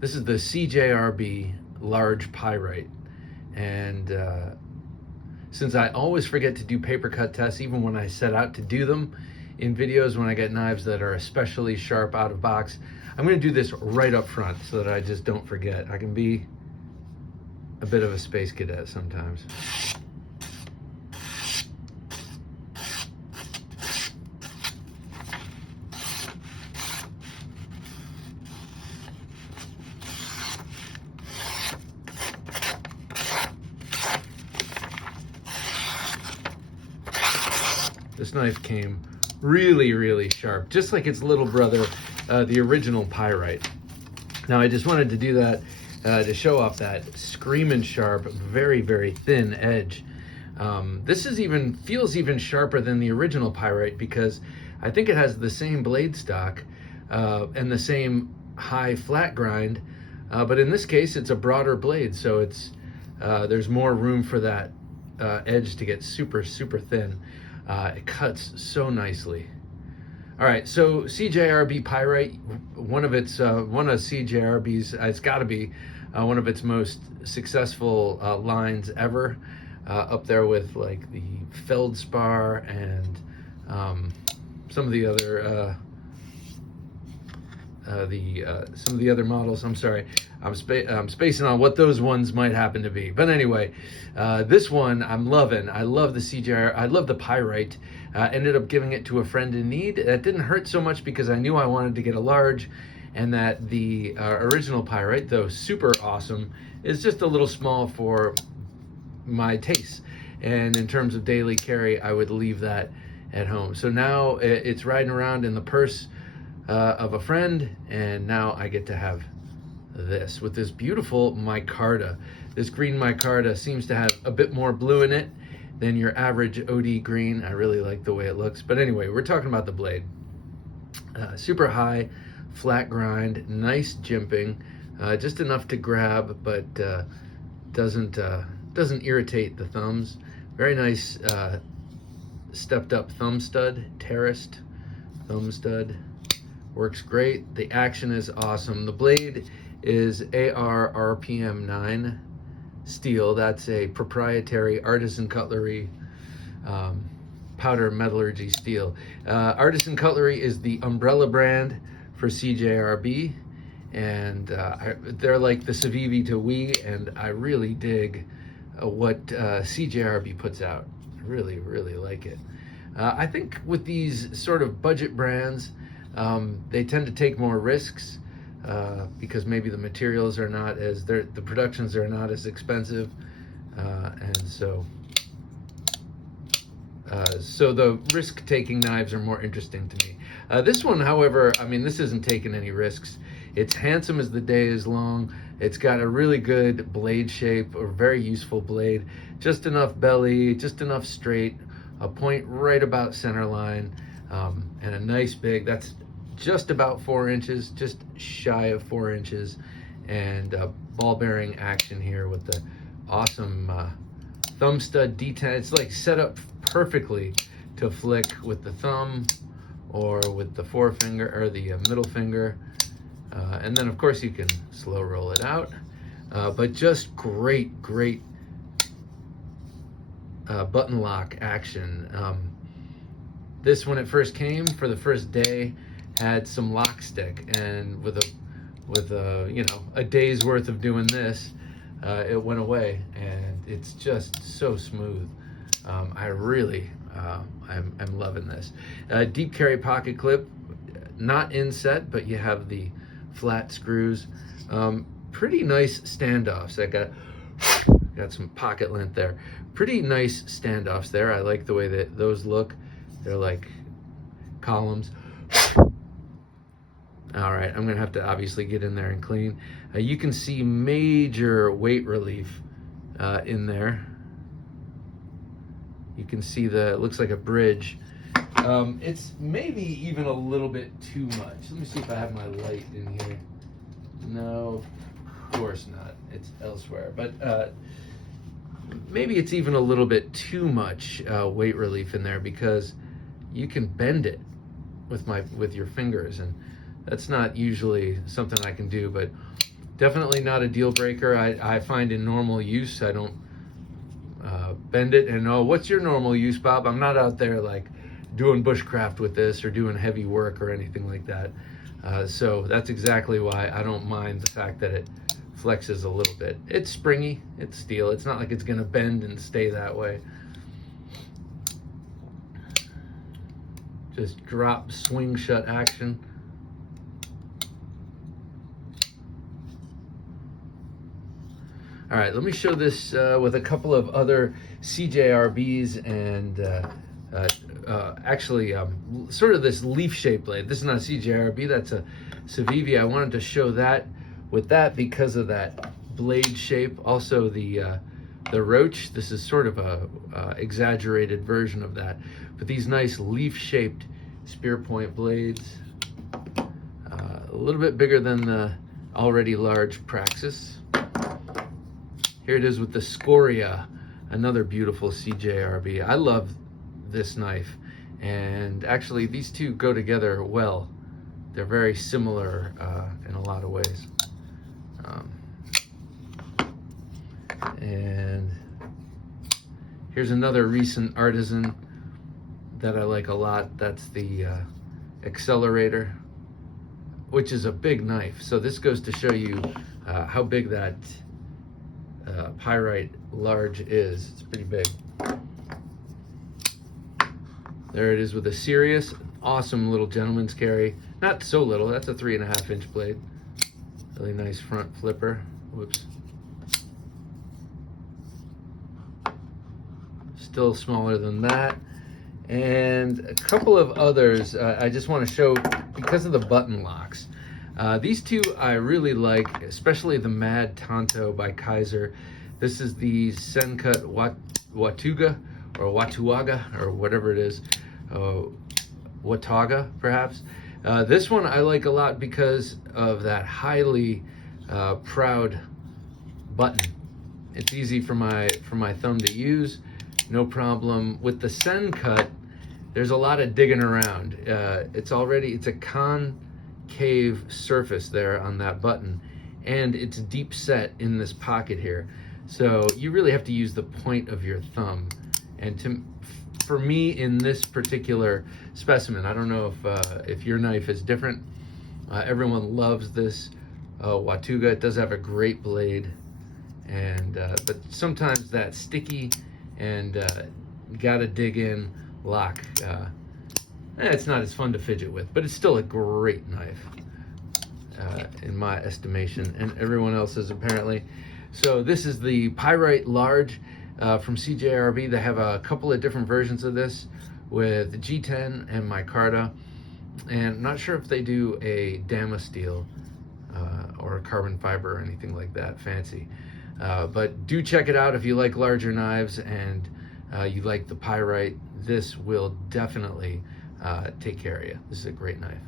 This is the CJRB Large Pyrite, and since I always forget to do paper cut tests, even when I set out to do them in videos when I get knives that are especially sharp out of box, I'm going to do this right up front so that I just don't forget. I can be a bit of a space cadet sometimes. This knife came really sharp, just like its little brother, the original Pyrite. Now I just wanted to do that to show off that screaming sharp, very thin edge. This feels even sharper than the original Pyrite because I think it has the same blade stock and the same high flat grind, but in this case it's a broader blade, so there's more room for that edge to get super thin. It cuts so nicely. All right, so CJRB Pyrite, one of CJRB's, it's got to be one of its most successful lines ever, up there with like the Feldspar and some of the other models. I'm sorry, I'm spacing on what those ones might happen to be. But anyway, this one I'm loving. I love the CJR. I love the Pyrite. Ended up giving it to a friend in need. That didn't hurt so much because I knew I wanted to get a large, and that the original Pyrite, though super awesome, is just a little small for my taste. And in terms of daily carry, I would leave that at home. So now it's riding around in the purse of a friend, and now I get to have this with this beautiful micarta. This green micarta seems to have a bit more blue in it than your average OD green. I really like the way it looks. But anyway, we're talking about the blade. Super high, flat grind, nice jimping, just enough to grab, but doesn't irritate the thumbs. Very nice stepped up thumb stud, terraced thumb stud. Works great. The action is awesome. The blade is AR RPM 9 steel. That's a proprietary Artisan Cutlery powder metallurgy steel. Artisan Cutlery is the umbrella brand for CJRB, and they're like the Civivi to we, and I really dig what CJRB puts out. I really like it. I think with these sort of budget brands, they tend to take more risks because maybe the materials are not as, the productions are not as expensive, and so the risk-taking knives are more interesting to me. This one, however, I mean, this isn't taking any risks. It's handsome as the day is long. It's got a really good blade shape, a very useful blade, just enough belly, just enough straight, a point right about center line, and a nice big, that's just about 4 inches, just shy of 4 inches, and ball bearing action here with the awesome thumb stud D10. It's like set up perfectly to flick with the thumb or with the forefinger or the middle finger, and then of course you can slow roll it out, but just great button lock action. This, when it first came for the first day, had some lock stick, and with a you know, a day's worth of doing this, it went away, and it's just so smooth. I really I'm loving this. Deep carry pocket clip, not inset, but you have the flat screws. Pretty nice standoffs. That got some pocket length there. Pretty nice standoffs there. I like the way that those look. They're like columns. All right, I'm gonna have to obviously get in there and clean. You can see major weight relief in there. You can see it looks like a bridge. It's maybe even a little bit too much. Let me see if I have my light in here. No, of course not. It's elsewhere. But maybe it's even a little bit too much weight relief in there, because you can bend it with your fingers, and that's not usually something I can do, but Definitely not a deal breaker. I find in normal use, I don't bend it. And oh, what's your normal use, Bob? I'm not out there like doing bushcraft with this or doing heavy work or anything like that. So that's exactly why I don't mind the fact that it flexes a little bit. It's springy, it's steel. It's not like it's gonna bend and stay that way. Just drop, swing shut action. All right, let me show this with a couple of other CJRBs and actually sort of this leaf-shaped blade. This is not a CJRB, that's a Civivi. I wanted to show that with that because of that blade shape. Also the roach, this is sort of a exaggerated version of that. But these nice leaf-shaped spear point blades, a little bit bigger than the already large Praxis. Here it is with the Scoria, another beautiful CJRB. I love this knife, and actually these two go together well. They're very similar in a lot of ways. And here's another recent artisan that I like a lot. That's the Accelerator, which is a big knife. So this goes to show you how big that Pyrite Large is. It's pretty big. There it is with a Sirius. Awesome little gentleman's carry. Not so little, that's a 3.5 inch blade. Really nice front flipper. Whoops. Still smaller than that. And a couple of others I just want to show because of the button locks. These two I really like, especially the Mad Tanto by Kizer. This is the Sentcut Watuga or Watuaga or whatever it is, Wataga perhaps. This one I like a lot because of that highly proud button. It's easy for my thumb to use, no problem. With the Sentcut, there's a lot of digging around. It's a concave surface there on that button, and it's deep set in this pocket here. So you really have to use the point of your thumb. And for me, in this particular specimen, I don't know if your knife is different. Everyone loves this Watuga. It does have a great blade, and but sometimes that sticky and gotta dig in lock, it's not as fun to fidget with, but it's still a great knife in my estimation, and everyone else's apparently. So this is the Pyrite Large from CJRB. They have a couple of different versions of this with G10 and micarta, and I'm not sure if they do a Dama steel or carbon fiber or anything like that fancy. But do check it out if you like larger knives and you like the Pyrite. This will definitely take care of you. This is a great knife.